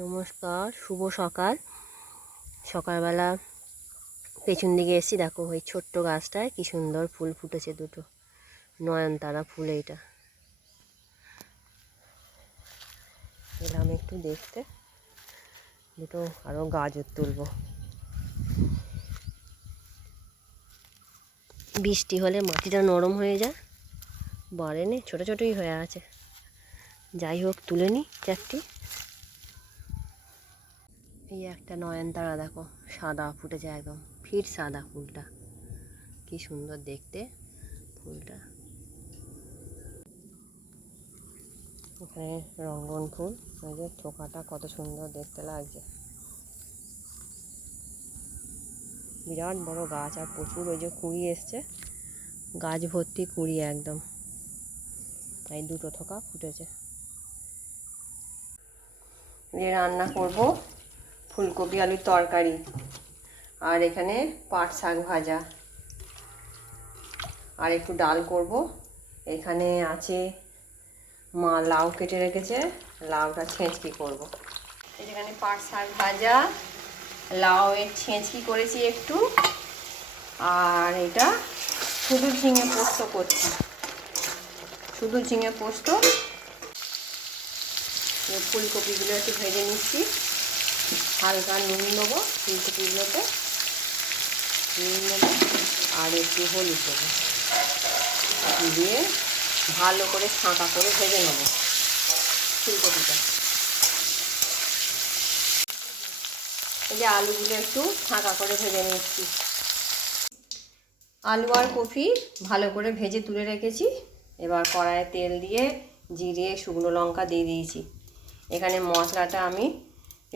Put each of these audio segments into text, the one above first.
নমস্কার, শুভ সকাল। সকালবেলা পেছন দিকে এসেছি, দেখো ওই ছোট্ট গাছটায় কি সুন্দর ফুল ফুটেছে, দুটো নয়নতারা ফুল। এইটা এলাম একটু দেখতে, দুটো আরও গাজর তুলবো। বৃষ্টি হলে মাটিটা নরম হয়ে যায়, বাড়েনি, ছোটো ছোটোই হয়ে আছে। যাই হোক, তুলে নিই চারটি। এই একটা নয়নতারা দেখো, সাদা ফুটেছে, একদম ফিট সাদা ফুলটা, কি সুন্দর দেখতে ফুলটা। এখানে রঙ্গন ফুল, ওই যে থোকাটা কত সুন্দর দেখতে লাগছে। বিরাট বড় গাছ, আর প্রচুর ওই যে কুঁড়ি এসছে, গাছ ভর্তি কুঁড়ি একদম, তাই দুটো থোকা ফুটেছে। দিয়ে রান্না করব ফুলকপি আলুর তরকারি, আর এখানে পাট শাক ভাজা, আর একটু ডাল করব। এখানে আছে মা লাউ কেটে রেখেছে, লাউটা ছেঁচকি করব। এখানে পাট শাক ভাজা, লাউয়ের ছেঁচকি করেছি একটু, আর এটা শুধু ঝিঙে পোস্ত করছি, শুধু ঝিঙে পোস্ত। ফুলকপিগুলো একটু ভেজে নিচ্ছি, হালকা নুন দেবো ফুলকপিগুলোতে, নুন দেবো আর একটু হলুদ দেবো, দিয়ে ভালো করে ছাঁকা করে ভেজে নেবো ফুলকপিটা। এই যে আলুগুলো একটু ছাঁকা করে ভেজে নিচ্ছি। আলু আর কপি ভালো করে ভেজে তুলে রেখেছি। এবার কড়াইয়ে তেল দিয়ে জিরে শুকনো লঙ্কা দিয়ে দিয়েছি। এখানে মশলাটা আমি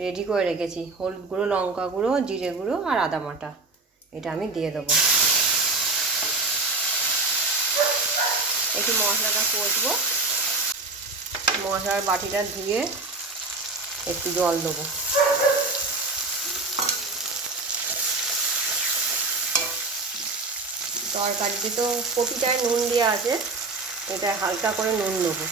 রেডি করে রেখেছি, হলুদ গুঁড়ো, লঙ্কা গুঁড়ো, জিরে গুঁড়ো আর আদা বাটা, এটা আমি দিয়ে দেবো। একটু মশলাটা কষবো, মশলার বাটিটা ধুয়ে একটু জল দেবো। তরকারিতে তো কপিটায় নুন দেওয়া আছে, এটা হালকা করে নুন দেবো।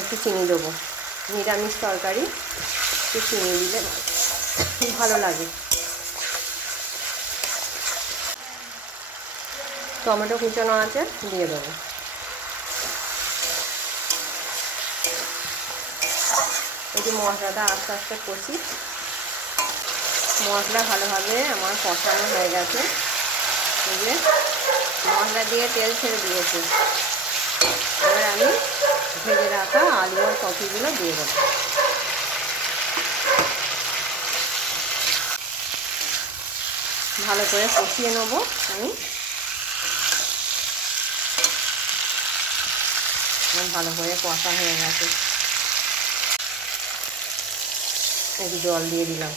একটু চিনি দেবো, নিরামিষ তরকারি একটু চিনি দিলে ভালো লাগে। টমেটো কুচানো আছে, দিয়ে দেবো। একটু মশলাটা আস্তে আস্তে কষি। মশলা ভালোভাবে আমার কষানো হয়ে গেছে, এই যে মশলা দিয়ে তেল ছেড়ে দিয়েছি। এবার আমি ভেজে রাখা আলু আর কপিগুলো দিয়ে দেবো। ভালো করে কষিয়ে নেবো আমি, ভালো করে কষা হয়ে গেছে। একটু জল দিয়ে দিলাম।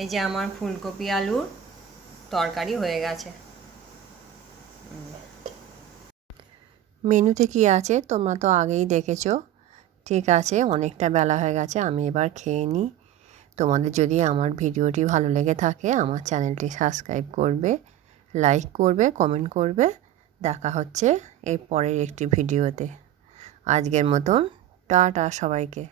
এই যে আমার ফুলকপি আলুর তরকারি হয়ে গেছে। মেনুতে কি আছে তোমরা তো আগেই দেখেছো। ঠিক আছে, অনেকটা বেলা হয়ে গেছে, আমি এবার খেয়ে নিই। তোমাদের যদি আমার ভিডিওটি ভালো লেগে থাকে আমার চ্যানেলটি সাবস্ক্রাইব করবে, লাইক করবে, কমেন্ট করবে। দেখা হচ্ছে এর পরের একটি ভিডিওতে। আজকের মতন টাটা সবাইকে।